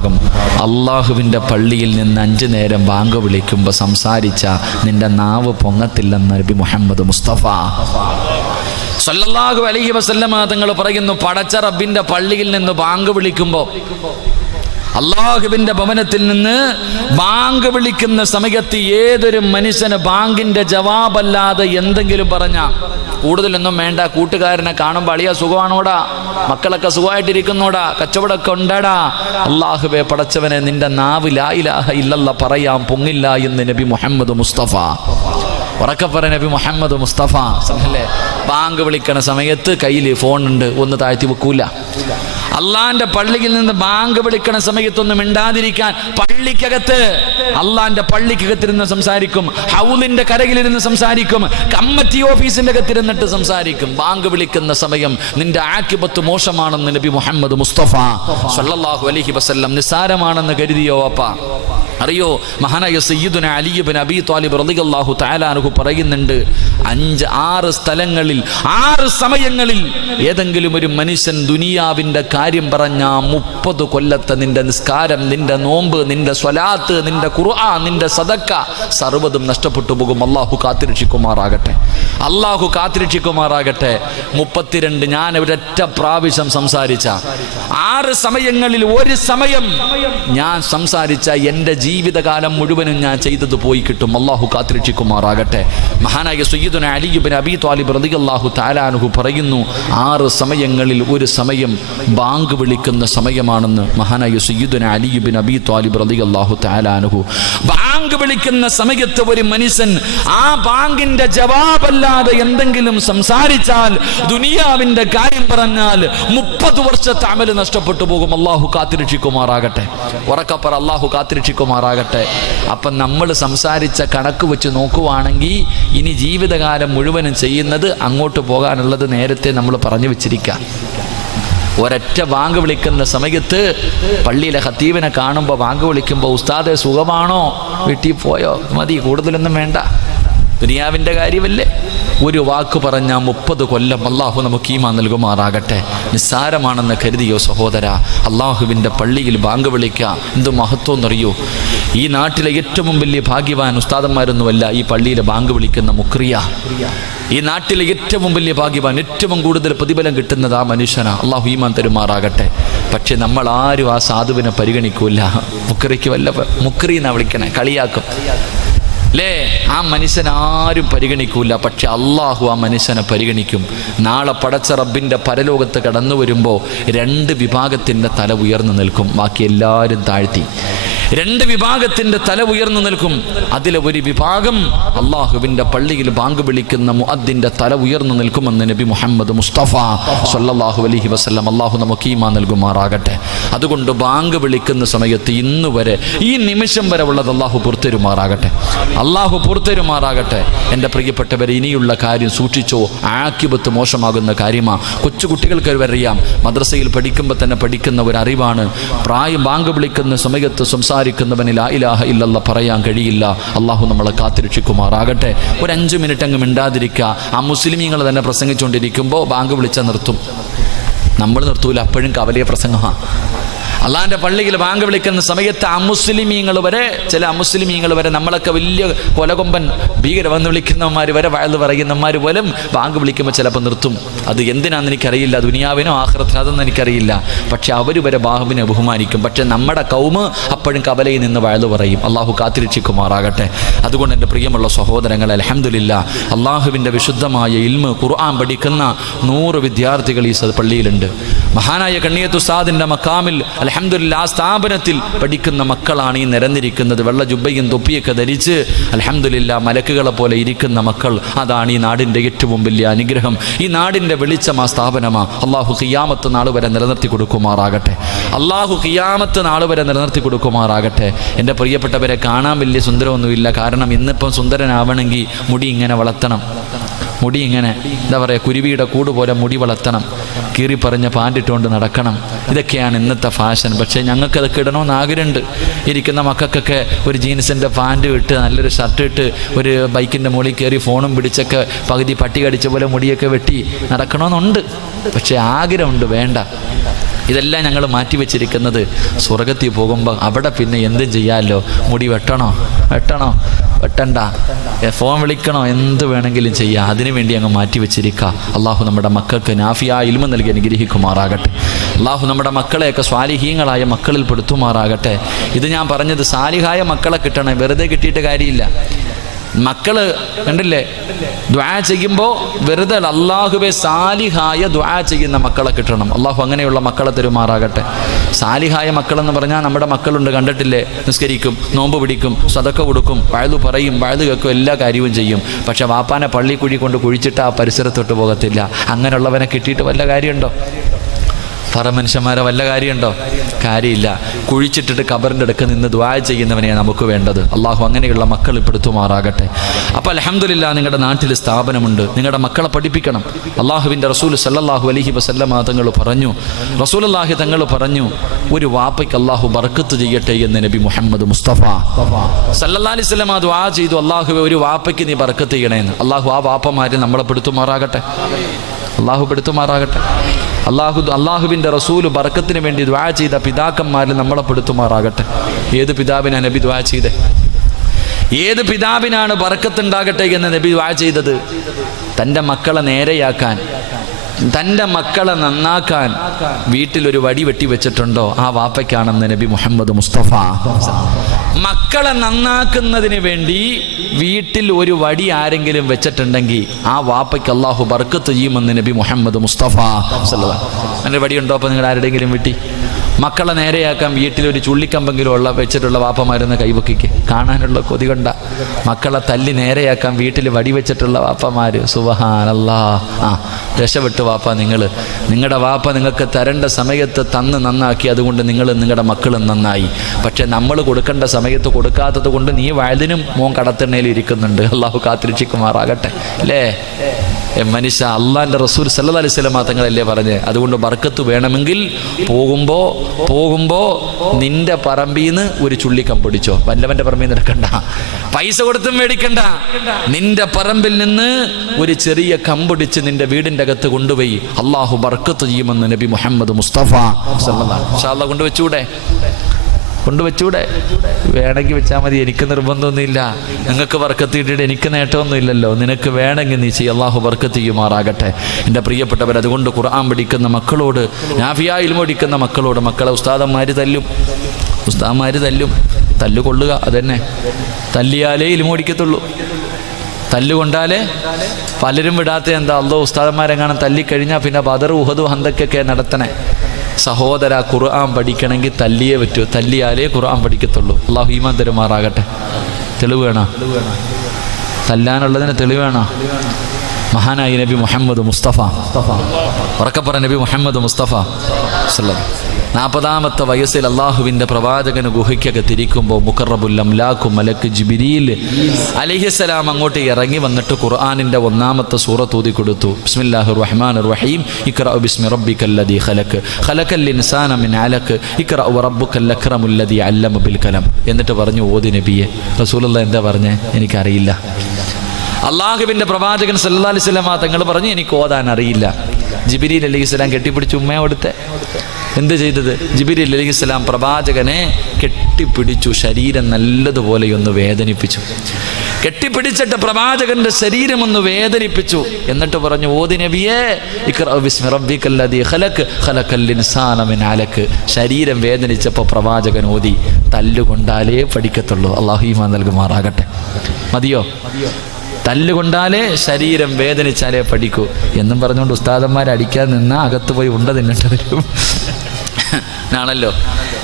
വിഭാഗം അള്ളാഹുവിൻ്റെ പള്ളിയിൽ നിന്ന് 5 നേരം ബാങ്ക് വിളിക്കുമ്പോൾ സംസാരിച്ച നിന്റെ നാവ് പൊങ്ങത്തില്ലെന്ന് നബി മുഹമ്മദ് മുസ്തഫ സല്ലല്ലാഹു അലൈഹി വസല്ലമ തങ്ങൾ പറയുന്നു. പടച്ച റബ്ബിൻ്റെ പള്ളിയിൽ നിന്ന് ബാങ്ക് വിളിക്കുമ്പോൾ, അള്ളാഹുവിൻ്റെ ഭവനത്തിൽ നിന്ന് ബാങ്ക് വിളിക്കുന്ന സമയത്ത് ഏതൊരു മനുഷ്യന് ബാങ്കിൻ്റെ ജവാബല്ലാതെ എന്തെങ്കിലും പറഞ്ഞാൽ കൂടുതലൊന്നും വേണ്ട, കൂട്ടുകാരനെ കാണുമ്പോൾ അളിയ സുഖമാണോടാ, മക്കളൊക്കെ സുഖമായിട്ടിരിക്കുന്നോടാ, കച്ചവടമൊക്കെ ഉണ്ടാടാ, അള്ളാഹുവേ പടച്ചവനെ നിന്റെ നാവ് ലാ ഇലാഹ ഇല്ലല്ലാഹ് പറയാൻ പൊങ്ങില്ല എന്ന് നബി മുഹമ്മദ് മുസ്തഫ. ഉറക്കപ്പറ നബി മുഹമ്മദ് മുസ്തഫ അല്ലേ. ബാങ്ക് വിളിക്കണ സമയത്ത് കയ്യിൽ ഫോണുണ്ട്, ഒന്ന് താഴ്ത്തി വെക്കൂല. അള്ളാന്റെ പള്ളിയിൽ നിന്ന് ബാങ്ക് വിളിക്കണ സമയത്തൊന്നും മിണ്ടാതിരിക്കാൻ പള്ളിക്കകത്ത്, അള്ളാന്റെ പള്ളിക്കകത്തിരുന്ന് സംസാരിക്കും, ഹൗലിന്റെ കരകിലിരുന്ന് സംസാരിക്കും, കമ്മിറ്റി ഓഫീസിന്റെ അകത്തിരുന്നിട്ട് സംസാരിക്കും. ബാങ്ക് വിളിക്കുന്ന സമയം നിന്റെ ആക്കിബത്ത് മോശമാണെന്ന് നബി മുഹമ്മദ് മുസ്തഫ സല്ലല്ലാഹു അലൈഹി വസല്ലം നിസാരമാണെന്ന് കരുതിയോ അപ്പ? അറിയോ, മഹാനായ സയ്യിദുന അലി ഇബ്നു അബീ ത്വാലിബ് റളിയല്ലാഹു തആല അൻഹു പറയുന്നുണ്ട്, 5-6 സ്ഥലങ്ങളിൽ 6 സമയങ്ങളിൽ ഏതെങ്കിലും ഒരു മനുഷ്യൻ ദുനിയാവിൻ്റെ കാര്യം പറഞ്ഞ 30 കൊല്ലത്തെ നിന്റെ നിസ്കാരം, നിന്റെ നോമ്പ്, നിന്റെ സ്വലാത്ത്, നിന്റെ ഖുർആൻ, നിന്റെ സദക്ക സർവ്വതും നഷ്ടപ്പെട്ടു പോകും. അള്ളാഹു കാത്തിരക്ഷിക്കുമാറാകട്ടെ, അള്ളാഹു കാത്തിരക്ഷിക്കുമാറാകട്ടെ. 32 ഞാൻ ഒരൊറ്റ പ്രാവശ്യം സംസാരിച്ച 6 സമയങ്ങളിൽ ഒരു സമയം ഞാൻ സംസാരിച്ച എൻ്റെ ജീവിതകാലം മുഴുവനും ഞാൻ ചെയ്തത് പോയി കിട്ടും. അള്ളാഹു കാത്തിരക്ഷിക്കുമാറാകട്ടെ. മഹാനായ സയ്യിദുന അലി ഇബ്നു അബീ ത്വാലിബ് റളിയല്ലാഹു തആല അൻഹു പറയുന്നു, 6 സമയങ്ങളിൽ ഒരു സമയം ബാങ്ക് വിളിക്കുന്ന സമയമാണെന്ന് മഹാനായ സയ്യിദുന അലി ഇബ്നു അബീ ത്വാലിബ് റളിയല്ലാഹു തആല അൻഹു. ബാങ്ക് വിളിക്കുന്ന സമയത്ത് ഒരു മനുഷ്യൻ ആ ബാങ്കിന്റെ ജവാബല്ലാതെ എന്തെങ്കിലും സംസാരിച്ചാൽ, ദുനിയാവിന്റെ കാര്യം പറഞ്ഞാൽ 30 വർഷത്തെ അമൽ നഷ്ടപ്പെട്ടു പോകും. അള്ളാഹു കാത്തിരക്ഷിക്കുമാറാകട്ടെ. ഉറക്കപ്പറ അള്ളാഹു കാത്തിരക്ഷിക്കുമാറാകട്ടെ. അപ്പം നമ്മൾ സംസാരിച്ച കണക്ക് വെച്ച് നോക്കുവാണെങ്കിൽ ഇനി ജീവിതകാലം മുഴുവനും ചെയ്യുന്നത് അങ്ങോട്ട് പോകാനുള്ളത് നേരത്തെ നമ്മൾ പറഞ്ഞു വെച്ചിരിക്കാം. ഒരൊറ്റ ബാങ്ക് വിളിക്കുന്ന സമയത്ത് പള്ളിയിലെ ഖത്തീബിനെ കാണുമ്പോൾ ബാങ്ക് വിളിക്കുമ്പോൾ, ഉസ്താദെ സുഖമാണോ, വീട്ടിൽ പോയോ, മതി, കൂടുതലൊന്നും വേണ്ട, ദുനിയാവിൻ്റെ കാര്യമല്ലേ, ഒരു വാക്ക് പറഞ്ഞാൽ 30 കൊല്ലം. അള്ളാഹു നമുക്ക് ഈമാൻ നൽകുമാറാകട്ടെ. നിസ്സാരമാണെന്ന് കരുതിയോ സഹോദര? അള്ളാഹുവിൻ്റെ പള്ളിയിൽ ബാങ്ക് വിളിക്കുക എന്ത് മഹത്വം എന്നറിയോ? ഈ നാട്ടിലെ ഏറ്റവും വലിയ ഭാഗ്യവാൻ ഉസ്താദന്മാരൊന്നുമല്ല ഈ പള്ളിയിൽ ബാങ്ക് വിളിക്കുന്ന മുക്രിയ. ഈ നാട്ടിലെ ഏറ്റവും വലിയ ഭാഗ്യവാൻ, ഏറ്റവും കൂടുതൽ പ്രതിഫലം കിട്ടുന്നത് ആ മനുഷ്യനാ. അള്ളാഹു ഈമാൻ തരുമാറാകട്ടെ. പക്ഷെ നമ്മൾ ആരും ആ സാധുവിനെ പരിഗണിക്കൂല. മുക്രിക്ക് വല്ല മുക്രി എന്നാ വിളിക്കണേ, കളിയാക്കും അല്ലേ? ആ മനുഷ്യനാരും പരിഗണിക്കൂല. പക്ഷെ അള്ളാഹു ആ മനുഷ്യനെ പരിഗണിക്കും. നാളെ പടച്ച റബ്ബിൻ്റെ പരലോകത്ത് കടന്നു വരുമ്പോൾ 2 വിഭാഗത്തിൻ്റെ തല ഉയർന്നു നിൽക്കും, ബാക്കി എല്ലാവരും താഴ്ത്തി. 2 വിഭാഗത്തിൻ്റെ തല ഉയർന്നു നിൽക്കും. അതിലെ ഒരു വിഭാഗം അള്ളാഹുവിൻ്റെ പള്ളിയിൽ ബാങ്ക് വിളിക്കുന്ന മുഅദ്ദിൻ്റെ തല ഉയർന്നു നിൽക്കുമെന്ന് നബി മുഹമ്മദ് മുസ്തഫ സല്ലല്ലാഹു അലൈഹി വസല്ലം. അള്ളാഹു നമുക്ക് ഈമാൻ നൽകുമാറാകട്ടെ. അതുകൊണ്ട് ബാങ്ക് വിളിക്കുന്ന സമയത്ത് ഇന്ന് വരെ, ഈ നിമിഷം വരെ ഉള്ളത് അള്ളാഹു പുറത്തരുമാറാകട്ടെ, അള്ളാഹു പുറത്തരുമാറാകട്ടെ. എൻ്റെ പ്രിയപ്പെട്ടവരെ, ഇനിയുള്ള കാര്യം സൂക്ഷിച്ചോ, ആക്കിബത്ത് മോശമാകുന്ന കാര്യമാണ്. കൊച്ചു കുട്ടികൾക്ക് അറിയാം, മദ്രസയിൽ പഠിക്കുമ്പോൾ തന്നെ പഠിക്കുന്ന ഒരു അറിവാണ്. ബാങ്ക് വിളിക്കുന്ന സമയത്ത് സംസാരിക്കുന്നവന് ലാ ഇലാഹ ഇല്ലല്ലാഹ് പറയാൻ കഴിയില്ല. അള്ളാഹു നമ്മളെ കാത്തിരക്ഷിക്കുമാറാകട്ടെ. ഒരു 5 മിനിറ്റ് അങ്ങ് മിണ്ടാതിരിക്കുക. ആ മുസ്ലിമീങ്ങൾ തന്നെ പ്രസംഗിച്ചുകൊണ്ടിരിക്കുമ്പോൾ ബാങ്ക് വിളിച്ചാൽ നിർത്തും. നമ്മൾ നിർത്തൂല, അപ്പോഴും കവലിയ പ്രസംഗമാണ്. അള്ളാഹിൻ്റെ പള്ളിയിൽ ബാങ്ക് വിളിക്കുന്ന സമയത്ത് അമുസ്ലിമീങ്ങൾ വരെ, ചില അമുസ്ലിമീങ്ങൾ വരെ, നമ്മളൊക്കെ വലിയ കൊലകൊമ്പൻ ഭീകരമെന്ന് വിളിക്കുന്നവന്മാർ വരെ, വയല് പറയുന്നവന്മാർ പോലും ബാങ്ക് വിളിക്കുമ്പോൾ ചിലപ്പോൾ നിർത്തും. അത് എന്തിനാണെന്ന് എനിക്കറിയില്ല, ദുനിയാവിനോ ആഖിറത്തിനോ അതൊന്നും എനിക്കറിയില്ല. പക്ഷെ അവർ വരെ ബാഹുവിനെ ബഹുമാനിക്കും. പക്ഷെ നമ്മുടെ കൗമ് അപ്പോഴും കവലയിൽ നിന്ന് വയല് പറയും. അള്ളാഹു കാത്തിരക്ഷിക്കുമാറാകട്ടെ. അതുകൊണ്ട് എൻ്റെ പ്രിയമുള്ള സഹോദരങ്ങളെ, അൽഹംദുലില്ലാ, അള്ളാഹുവിൻ്റെ വിശുദ്ധമായ ഇൽമ് ഖുർആൻ പഠിക്കുന്ന 100 വിദ്യാർത്ഥികൾ ഈ പള്ളിയിലുണ്ട്. മഹാനായ കണ്ണിയത്ത് ഉസ്താദിൻ്റെ മക്കാമിൽ അൽഹംദുലില്ലാ ആ സ്ഥാപനത്തിൽ പഠിക്കുന്ന മക്കളാണ് ഈ നിരന്നിരിക്കുന്നത്. വെള്ള ജുബ്ബയും തൊപ്പിയൊക്കെ ധരിച്ച് അൽഹംദുലില്ലാ മലക്കുകളെ പോലെ ഇരിക്കുന്ന മക്കൾ. അതാണ് ഈ നാടിൻ്റെ ഏറ്റവും വലിയ അനുഗ്രഹം. ഈ നാടിൻ്റെ വെളിച്ചം ആ സ്ഥാപനമാണ്. അള്ളാഹു ഖിയാമത്ത് നാൾ വരെ നിലനിർത്തി കൊടുക്കുമാറാകട്ടെ. അള്ളാഹു ഖിയാമത്ത് നാൾ വരെ നിലനിർത്തി കൊടുക്കുമാറാകട്ടെ. എൻ്റെ പ്രിയപ്പെട്ടവരെ, കാണാൻ വലിയ സുന്ദരമൊന്നുമില്ല. കാരണം ഇന്നിപ്പം സുന്ദരനാവണമെങ്കിൽ മുടി ഇങ്ങനെ വളർത്തണം, മുടി ഇങ്ങനെ എന്താ പറയുക, കുരുവിയുടെ കൂട് പോലെ മുടി വളർത്തണം, കീറിപ്പറഞ്ഞ പാൻറ്റിട്ടുകൊണ്ട് നടക്കണം. ഇതൊക്കെയാണ് ഇന്നത്തെ ഫാഷൻ. പക്ഷേ ഞങ്ങൾക്കതൊക്കെ ഇടണമെന്ന് ആഗ്രഹമുണ്ട്. ഇരിക്കുന്ന മക്കൾക്കൊക്കെ ഒരു ജീൻസിൻ്റെ പാൻറ്റ് ഇട്ട് നല്ലൊരു ഷർട്ട് ഇട്ട് ഒരു ബൈക്കിൻ്റെ മുകളിൽ കയറി ഫോണും പിടിച്ചൊക്കെ പകുതി പട്ടി കടിച്ച പോലെ മുടിയൊക്കെ വെട്ടി നടക്കണമെന്നുണ്ട്. പക്ഷേ ആഗ്രഹമുണ്ട്, വേണ്ട. ഇതെല്ലാം ഞങ്ങൾ മാറ്റിവെച്ചിരിക്കുന്നത് സ്വർഗത്തിൽ പോകുമ്പോൾ അവിടെ പിന്നെ എന്തും ചെയ്യാമല്ലോ. മുടി വെട്ടണോ വെട്ടണ്ട, ഫോൺ വിളിക്കണോ, എന്ത് വേണമെങ്കിലും ചെയ്യാം. അതിനു വേണ്ടി അങ്ങ് മാറ്റിവെച്ചിരിക്കുക. അള്ളാഹു നമ്മുടെ മക്കൾക്ക് നാഫിയാ ഇൽമ നൽകി അനുഗ്രഹിക്കുമാറാകട്ടെ. അള്ളാഹു നമ്മുടെ മക്കളെയൊക്കെ സ്വാലിഹീങ്ങളായ മക്കളിൽ പെടുത്തുമാറാകട്ടെ. ഇത് ഞാൻ പറഞ്ഞത് സാലിഹായ മക്കളെ കിട്ടണം, വെറുതെ കിട്ടിയിട്ട് കാര്യമില്ല. മക്കള് കണ്ടില്ലേ, ദുആ ചെയ്യുമ്പോൾ വെറുതെ അല്ലാഹുവേ സാലിഹായ ദുആ ചെയ്യുന്ന മക്കളെ കിട്ടണം. അള്ളാഹു അങ്ങനെയുള്ള മക്കളെ തരുമാറാകട്ടെ. സാലിഹായ മക്കളെന്ന് പറഞ്ഞാൽ നമ്മുടെ മക്കളുണ്ട്, കണ്ടിട്ടില്ലേ, നിസ്കരിക്കും, നോമ്പ് പിടിക്കും, സദക്ക കൊടുക്കും, വഅദ് പറയും, വഅദ് കേൾക്കും, എല്ലാ കാര്യവും ചെയ്യും. പക്ഷെ വാപ്പാനെ പള്ളിക്കുഴി കൊണ്ട് കുഴിച്ചിട്ട് ആ പരിസരത്തോട്ട് പോകത്തില്ല. അങ്ങനെയുള്ളവനെ കിട്ടിയിട്ട് വല്ല കാര്യമുണ്ടോ? പറ മനുഷ്യന്മാരെ, വല്ല കാര്യമുണ്ടോ? കാര്യമില്ല. കുഴിച്ചിട്ടിട്ട് ഖബറിൻ്റെ അടുക്ക് നിന്ന് ദുആ ചെയ്യുന്നവനെയാണ് നമുക്ക് വേണ്ടത്. അള്ളാഹു അങ്ങനെയുള്ള മക്കൾ പെടുത്തുമാറാകട്ടെ. അപ്പോൾ അൽഹംദുലില്ലാ, നിങ്ങളുടെ നാട്ടിൽ സ്ഥാപനമുണ്ട്, നിങ്ങളുടെ മക്കളെ പഠിപ്പിക്കണം. അള്ളാഹുവിൻ്റെ റസൂൽ സല്ലല്ലാഹു അലൈഹി വസല്ലമ തങ്ങൾ പറഞ്ഞു, റസൂലുള്ളാഹി തങ്ങൾ പറഞ്ഞു, ഒരു വാപ്പയ്ക്ക് അള്ളാഹു ബർക്കത്ത് ചെയ്യട്ടെ എന്ന് നബി മുഹമ്മദ് മുസ്തഫ സല്ലല്ലാഹു അലൈഹി വസല്ലമ ദുആ ചെയ്തു, അള്ളാഹുവേ ഒരു വാപ്പയ്ക്ക് നീ ബർക്കത്ത് ചെയ്യണേന്ന്. അള്ളാഹു ആ വാപ്പമാരെ നമ്മളെ പെടുത്തുമാറാകട്ടെ. അള്ളാഹു പെടുത്തുമാറാകട്ടെ. അള്ളാഹുവിൻ്റെ റസൂല് ബർക്കത്തിന് വേണ്ടി ദുആ ചെയ്ത പിതാക്കന്മാരിൽ നമ്മളെ പെടുത്തുമാറാകട്ടെ. ഏത് പിതാവിനാണ് നബി ദുആ ചെയ്തത്? ഏത് പിതാവിനാണ് ബർക്കത്തുണ്ടാകട്ടെ എന്ന് നബി ദുആ ചെയ്തത്? തൻ്റെ മക്കളെ നേരെയാക്കാൻ, തൻ്റെ മക്കളെ നന്നാക്കാൻ വീട്ടിലൊരു വടി വെട്ടി വെച്ചിട്ടുണ്ടോ? ആ വാപ്പയ്ക്കാണെന്ന് നബി മുഹമ്മദ് മുസ്തഫ. മക്കളെ നന്നാക്കുന്നതിന് വേണ്ടി വീട്ടിൽ ഒരു വടി ആരെങ്കിലും വെച്ചിട്ടുണ്ടെങ്കിൽ ആ വാപ്പയ്ക്ക് അള്ളാഹു ബർക്കത്ത് ചെയ്യുമെന്ന് നബി മുഹമ്മദ് മുസ്തഫ. അങ്ങനെ വടിയുണ്ടോ? അപ്പോൾ നിങ്ങൾ ആരുടെയെങ്കിലും വീട്ടിൽ മക്കളെ നേരെയാക്കാൻ വീട്ടിലൊരു ചുള്ളിക്കമ്പെങ്കിലും വെച്ചിട്ടുള്ള വാപ്പമാരെന്ന് കൈവക്കിക്ക്. കാണാനുള്ള കൊതി കൊണ്ട മക്കളെ തല്ലി നേരെയാക്കാൻ വീട്ടിൽ വടി വെച്ചിട്ടുള്ള വാപ്പമാർ, സുബ്ഹാനല്ലാഹ്. രക്ഷപ്പെട്ടു വാപ്പ. നിങ്ങളുടെ വാപ്പ നിങ്ങൾക്ക് തരേണ്ട സമയത്ത് തന്ന് നന്നാക്കി, അതുകൊണ്ട് നിങ്ങളുടെ മക്കളും നന്നായി. പക്ഷെ നമ്മൾ കൊടുക്കേണ്ട സമയത്ത് കൊടുക്കാത്തത് കൊണ്ട് നീ വയലിനും മോൻ കടത്തിണ്ണയിൽ ഇരിക്കുന്നുണ്ട്. അള്ളാഹു കാത്തിരക്ഷിക്കുമാറാകട്ടെ. അല്ലേ മനുഷ്യ, അള്ളാഹിൻ്റെ റസൂൽ സല്ലല്ലാഹു അലൈഹി വസല്ലം തങ്ങളല്ലേ പറഞ്ഞ്. അതുകൊണ്ട് ബർക്കത്ത് വേണമെങ്കിൽ പോകുമ്പോൾ നിന്റെ പറമ്പിൽ നിന്ന് ഒരു ചുള്ളിക്കമ്പ് പിടിച്ചോ. വല്ലവൻ്റെ പറമ്പിൽ നിന്ന് എടുക്കണ്ട, പൈസ കൊടുത്തും മേടിക്കണ്ട. നിന്റെ പറമ്പിൽ നിന്ന് ഒരു ചെറിയ കമ്പൊടിച്ച് നിന്റെ വീടിൻ്റെ അകത്ത് കൊണ്ടുപോയി അള്ളാഹു ബർക്കത്ത് ചെയ്യുമെന്ന് നബി മുഹമ്മദ് മുസ്തഫ സല്ലല്ലാഹു അലൈഹി വസല്ലം. കൊണ്ടുവച്ചൂടെ? വേണമെങ്കിൽ വെച്ചാൽ മതി, എനിക്ക് നിർബന്ധമൊന്നുമില്ല. നിങ്ങൾക്ക് ബർക്കത്ത് കിട്ടിയിട്ട് എനിക്ക് നേട്ടമൊന്നും ഇല്ലല്ലോ. നിനക്ക് വേണമെങ്കിൽ നീ ചെയ്യും, അള്ളാഹു ബർക്കത്ത് ചെയ്യുമാറാകട്ടെ. എൻ്റെ പ്രിയപ്പെട്ടവർ, അതുകൊണ്ട് ഖുർആൻ പഠിക്കുന്ന മക്കളോട്, നാഫിയാ ഇൽമ പഠിക്കുന്ന മക്കളോട്, മക്കളെ ഉസ്താദന്മാർ തല്ലും, തല്ലുകൊള്ളുക. അതന്നെ, തല്ലിയാലേ ഇൽമ പഠിക്കത്തുള്ളൂ. തല്ലുകൊണ്ടാലേ പലരും വിടാത്ത എന്താ, അള്ളാഹു ഉസ്താദന്മാരെങ്ങാനും തല്ലിക്കഴിഞ്ഞാൽ പിന്നെ ബദർ ഉഹദ് ഹന്തക്കൊക്കെ നടത്തണേ. സഹോദര, ഖുർആൻ പഠിക്കണമെങ്കിൽ തല്ലിയേ പറ്റൂ, തല്ലിയാലേ ഖുർആൻ പഠിക്കത്തുള്ളൂ. അള്ളാഹു ഈമാൻ തരുമാറാകട്ടെ. തെളിവ് വേണോ? തല്ലാനുള്ളതിന് തെളിവ് വേണോ? മഹാനായി നബി മുഹമ്മദ് മുസ്തഫ, ഉറക്കപ്പറ നബി മുഹമ്മദ് മുസ്തഫ 40ാമത്തെ വയസ്സിൽ അള്ളാഹുവിൻ്റെ പ്രവാചകന് ഗുഹയ്ക്കകത്തിരിക്കുമ്പോൾ മുഖറബുൽ അംലാഖു മലക്ക് ജിബ്രീൽ അലൈഹിസ്സലാം അങ്ങോട്ട് ഇറങ്ങി വന്നിട്ട് ഖുർആനിൻ്റെ 1ാമത്തെ സൂറത്ത് ഓതി കൊടുത്തു. ബിസ്മില്ലാഹിർ റഹ്മാനിർ റഹീം. ഇഖ്റഅ ബിസ്മി റബ്ബിക്കല്ലദീ ഖലഖൽ ഇൻസാന മിൻ അലഖ് ഇഖ്റഅ വറബ്ബുക്കൽ അക്രമുല്ലദീ അല്ലമ ബിൽ കലം. എന്നിട്ട് പറഞ്ഞു, ഓതി നബിയെ. റസൂലുള്ളാഹി എന്താ പറഞ്ഞേ? എനിക്കറിയില്ല. അള്ളാഹുവിൻ്റെ പ്രവാചകൻ സല്ലല്ലാഹു അലൈഹി വസല്ലം തങ്ങൾ പറഞ്ഞു, എനിക്ക് ഓതാൻ അറിയില്ല. ജിബ്രീൽ അലൈഹിസ്സലാം കെട്ടിപ്പിടിച്ച് ഉമ്മയെ കൊടുത്തേ. എന്ത് ചെയ്തത്? ജിബ്രീൽ അലൈഹിസ്സലാം പ്രവാചകനെ കെട്ടിപ്പിടിച്ചു, ശരീരം നല്ലതുപോലെ ഒന്ന് വേദനിപ്പിച്ചു. കെട്ടിപ്പിടിച്ചിട്ട് പ്രവാചകന്റെ ശരീരം ഒന്ന് വേദനിപ്പിച്ചു. എന്നിട്ട് പറഞ്ഞു, ഓതി നബിയേ, ഇഖ്റഅ ബിസ്മി റബ്ബിക്കല്ലദീ ഖലഖൽ ഇൻസാന മിൻ അലഖ്. ശരീരം വേദനിച്ചപ്പോൾ പ്രവാചകൻ ഓതി. തല്ലുകൊണ്ടാലേ പഠിക്കത്തുള്ളൂ. അല്ലാഹു ഈമാൻ നൽകുമാറാകട്ടെ. മതിയോ? തല്ലുകൊണ്ടാലേ ശരീരം വേദനിച്ചാലേ പഠിക്കൂ എന്നും പറഞ്ഞുകൊണ്ട് ഉസ്താദന്മാരെ അടിക്കാൻ നിന്നാൽ അകത്ത് പോയി ഉണ്ട തിന്നിട്ട് വരും. ആണല്ലോ.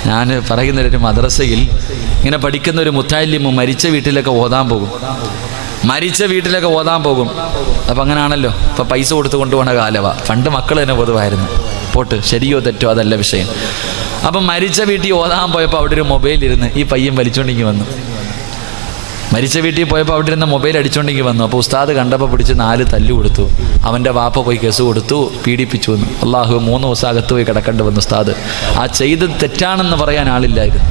ഞാൻ പറയുന്നൊരു മദ്രസയിൽ ഇങ്ങനെ പഠിക്കുന്ന ഒരു മുത്തഅല്ലിമ് മരിച്ച വീട്ടിലൊക്കെ ഓതാൻ പോകും. അപ്പം അങ്ങനെയാണല്ലോ. ഇപ്പം പൈസ കൊടുത്ത് കൊണ്ടുപോകണ കാലമാണ്. പണ്ട് മക്കൾ തന്നെ പൊതുവായിരുന്നു. പോട്ട്, ശരിയോ തെറ്റോ അതല്ല വിഷയം. അപ്പം മരിച്ച വീട്ടിൽ ഓതാൻ പോയപ്പോൾ അവിടെ ഒരു മൊബൈലിരുന്ന് ഈ പയ്യൻ വലിച്ചുകൊണ്ടിങ്ങി വന്നു. മരിച്ച വീട്ടിൽ പോയപ്പോൾ അവിടെ ഇരുന്ന മൊബൈൽ അടിച്ചുകൊണ്ടെങ്കിൽ വന്നു. അപ്പോൾ ഉസ്താദ് കണ്ടപ്പോൾ പിടിച്ച് 4 തല്ലു കൊടുത്തു. അവൻ്റെ വാപ്പ പോയി കേസ് കൊടുത്തു, പീഡിപ്പിച്ചു വന്നു. അള്ളാഹു 3 ദിവസം അകത്ത് പോയി കിടക്കേണ്ടി വന്നു ഉസ്താദ്. ആ ചെയ്തത് തെറ്റാണെന്ന് പറയാൻ ആളില്ലായിരുന്നു.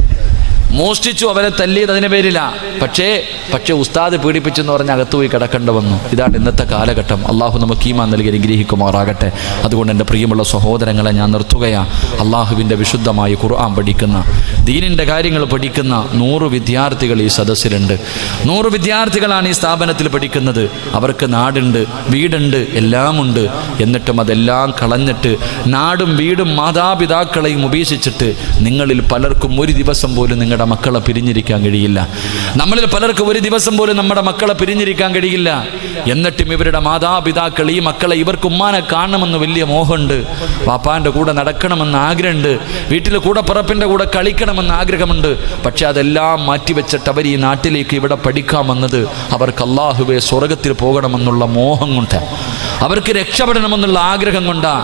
മോഷ്ടിച്ചു, അവരെ തല്ലിയത് അതിൻ്റെ പേരില്ല. പക്ഷേ ഉസ്താദ് പീഡിപ്പിച്ചെന്ന് പറഞ്ഞ് അകത്തുപോയി കിടക്കേണ്ട വന്നു. ഇതാണ് ഇന്നത്തെ കാലഘട്ടം. അള്ളാഹു നമുക്ക് ഈമാൻ നൽകി അനുഗ്രഹിക്കുമാറാകട്ടെ. അതുകൊണ്ട് എൻ്റെ പ്രിയമുള്ള സഹോദരങ്ങളെ, ഞാൻ നിർത്തുകയാണ്. അള്ളാഹുവിൻ്റെ വിശുദ്ധമായ ഖുർആൻ പഠിക്കുന്ന, ദീനിൻ്റെ കാര്യങ്ങൾ പഠിക്കുന്ന 100 വിദ്യാർത്ഥികൾ ഈ സദസ്സിലുണ്ട്. 100 വിദ്യാർത്ഥികളാണ് ഈ സ്ഥാപനത്തിൽ പഠിക്കുന്നത്. അവർക്ക് നാടുണ്ട്, വീടുണ്ട്, എല്ലാമുണ്ട്. എന്നിട്ടും അതെല്ലാം കളഞ്ഞിട്ട് നാടും വീടും മാതാപിതാക്കളെയും ഉപേക്ഷിച്ചിട്ട് നിങ്ങളിൽ പലർക്കും ഒരു ദിവസം പോലും നിങ്ങളുടെ മക്കളെ പിരിഞ്ഞിരിക്കാൻ കഴിയില്ല. നമ്മളിൽ പലർക്കും ഒരു ദിവസം പോലും നമ്മുടെ മക്കളെ പിരിഞ്ഞിരിക്കാൻ കഴിയില്ല. എന്നിട്ടും ഇവരുടെ മാതാപിതാക്കൾ ഈ മക്കളെ, ഇവർക്ക് ഉമ്മാനെ കാണണമെന്ന് വലിയ മോഹമുണ്ട്, പാപ്പാൻ്റെ കൂടെ നടക്കണമെന്ന് ആഗ്രഹമുണ്ട്, വീട്ടിൽ കൂടെ പിറപ്പിൻ്റെ കൂടെ കളിക്കണമെന്ന് ആഗ്രഹമുണ്ട്. പക്ഷെ അതെല്ലാം മാറ്റിവെച്ചിട്ട് അവർ ഈ നാട്ടിലേക്ക് ഇവിടെ പഠിക്കാൻ വന്നത് അവർക്ക് അല്ലാഹുവേ സ്വർഗത്തിൽ പോകണമെന്നുള്ള മോഹം കൊണ്ട്, അവർക്ക് രക്ഷപ്പെടണമെന്നുള്ള ആഗ്രഹം കൊണ്ടാ.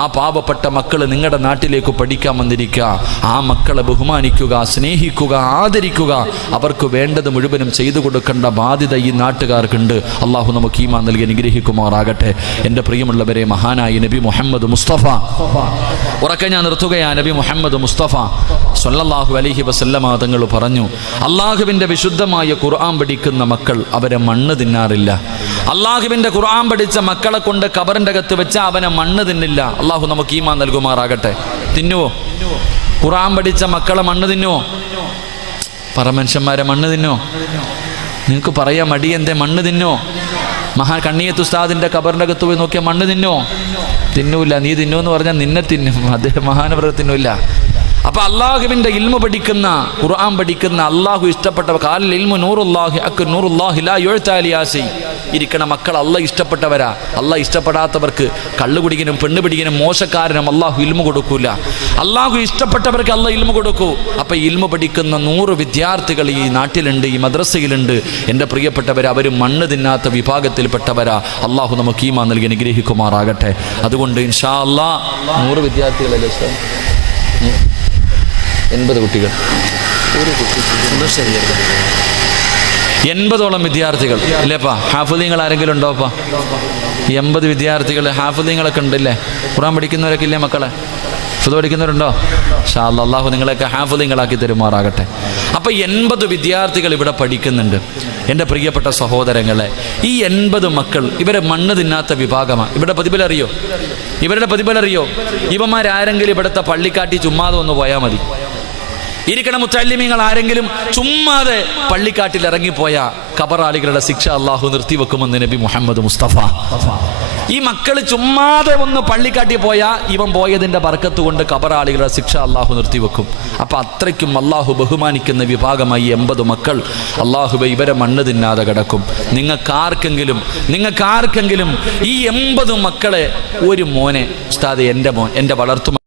ആ പാവപ്പെട്ട മക്കൾ നിങ്ങളുടെ നാട്ടിലേക്ക് പഠിക്കാൻ വന്നിരിക്കുക. ആ മക്കളെ ബഹുമാനിക്കുക, സ്നേഹിക്കുക, ആദരിക്കുക. അവർക്ക് വേണ്ടത് മുഴുവനും ചെയ്തു കൊടുക്കേണ്ട ബാധ്യത ഈ നാട്ടുകാർക്കുണ്ട്. അള്ളാഹു നമുക്ക് ഈമാൻ നൽകി അനുഗ്രഹിക്കുമാറാകട്ടെ. എൻ്റെ പ്രിയമുള്ളവരെ, മഹാനായ നബി മുഹമ്മദ് മുസ്തഫ, ഉറക്കെ ഞാൻ നിർത്തുകയാണ്, നബി മുഹമ്മദ് മുസ്തഫ സ്വല്ലല്ലാഹു അലൈഹി വസല്ലമ തങ്ങൾ പറഞ്ഞു, അള്ളാഹുവിൻ്റെ വിശുദ്ധമായ ഖുർആൻ പഠിക്കുന്ന മക്കൾ അവരെ മണ്ണ് തിന്നാറില്ല. അള്ളാഹുവിൻ്റെ ഖുർആൻ പഠിച്ച മക്കളെ കൊണ്ട് ഖബറിൻ്റെ അകത്ത് വെച്ചാൽ അവനെ മണ്ണ് തിന്നില്ല. അള്ളാഹു നമുക്ക് ഈമാൻ നൽകുമാറാകട്ടെ. തിന്നുവോ? ഖുർആൻ പഠിച്ച മക്കളെ മണ്ണ് തിന്നുവോ? പറമനുഷ്യന്മാരെ മണ്ണ് തിന്നോ? നിങ്ങൾക്ക് പറയാം മടി എന്തേ? മണ്ണ് തിന്നോ? കണ്ണിയത്ത് ഉസ്താദിൻ്റെ ഖബറിൻ്റെ അകത്ത് പോയി നോക്കിയാൽ മണ്ണ് തിന്നോ? തിന്നൂല്ല. നീ തിന്നോ എന്ന് പറഞ്ഞാൽ നിന്നെ തിന്നും, അദ്ദേഹം മഹാനവർ തിന്നൂല്ല. അപ്പൊ അള്ളാഹുവിൻ്റെ ഇൽമു പഠിക്കുന്ന, ഖുർആൻ പഠിക്കുന്ന, അള്ളാഹു ഇഷ്ടപ്പെട്ട കാലിൽ ഇൽമു നൂറുല്ലാഹി അക്ക് നൂറുല്ലാഹി ലാ യുഅ്താലിയാസി ഇരിക്കണ മക്കൾ അള്ളാഹ് ഇഷ്ടപ്പെട്ടവരാ. അള്ളാഹ് ഇഷ്ടപ്പെടാത്തവർക്ക്, കള്ളു കുടിക്കനും പെണ്ണ് പിടിക്കനും മോശക്കാരനും അള്ളാഹു ഇൽമു കൊടുക്കൂല. അള്ളാഹു ഇഷ്ടപ്പെട്ടവർക്ക് അള്ളാഹ് ഇൽമു കൊടുക്കൂ. അപ്പൊ ഇൽമു പഠിക്കുന്ന 100 വിദ്യാർത്ഥികൾ ഈ നാട്ടിലുണ്ട്, ഈ മദ്രസയിലുണ്ട്. എൻ്റെ പ്രിയപ്പെട്ടവർ, അവർ മണ്ണ് തിന്നാത്ത വിഭാഗത്തിൽപ്പെട്ടവരാ. അള്ളാഹു നമുക്ക് ഈമാൻ നൽകി അനുഗ്രഹിക്കുമാറാകട്ടെ. അതുകൊണ്ട് ഇൻഷാ അല്ലാഹ് 100 വിദ്യാർത്ഥികളല്ലേ സാർ? 80 കുട്ടികൾ, ഒരു കുട്ടി 80ഓളം വിദ്യാർത്ഥികൾ അല്ലേപ്പാ? ഹാഫിളീങ്ങൾ ആരെങ്കിലും ഉണ്ടോപ്പാ? 80 വിദ്യാർത്ഥികൾ, ഹാഫിളീങ്ങളൊക്കെ ഉണ്ടല്ലേ? ഖുർആൻ പഠിക്കുന്നവരൊക്കെ ഇല്ലേ മക്കളെ? ഹിഫ്ള് പഠിക്കുന്നവരുണ്ടോ? ഇൻഷാ അല്ലാഹ് അല്ലാഹു നിങ്ങളെയൊക്കെ ഹാഫിളീങ്ങളാക്കി തരുമാറാകട്ടെ. അപ്പോൾ 80 വിദ്യാർത്ഥികൾ ഇവിടെ പഠിക്കുന്നുണ്ട്. എൻ്റെ പ്രിയപ്പെട്ട സഹോദരങ്ങളെ, ഈ 80 മക്കൾ ഇവരെ മണ്ണ് തിന്നാത്ത വിഭാഗമാണ്. ഇവരുടെ പ്രതിഫലറിയോ? ഇവന്മാരാരെങ്കിലും ഇവിടുത്തെ പള്ളിക്കാട്ടി ചുമ്മാതെ ഒന്ന് പോയാൽ മതി. ഇരിക്കണ മുത്തല്ലിമീങ്ങൾ ആരെങ്കിലും ചുമ്മാതെ പള്ളിക്കാട്ടിൽ ഇറങ്ങിപ്പോയ ഖബറാളികളുടെ ശിക്ഷ അള്ളാഹു നിർത്തിവെക്കുമെന്ന് നബി മുഹമ്മദ് മുസ്തഫ. ഈ മക്കൾ ചുമ്മാതെ ഒന്ന് പള്ളിക്കാട്ടി പോയാൽ ഇവൻ പോയതിൻ്റെ ബർക്കത്ത് കൊണ്ട് ഖബറാളികളുടെ ശിക്ഷ അള്ളാഹു നിർത്തിവെക്കും. അപ്പം അത്രയ്ക്കും അള്ളാഹു ബഹുമാനിക്കുന്ന വിഭാഗമായി 80 മക്കൾ അള്ളാഹുബെ ഇവരെ മണ്ണ് തിന്നാതെ കിടക്കും. നിങ്ങൾക്കാർക്കെങ്കിലും ഈ 80 മക്കളെ ഒരു മോനെ, ഉസ്താദ് എൻ്റെ മോൻ, എൻ്റെ വളർത്തു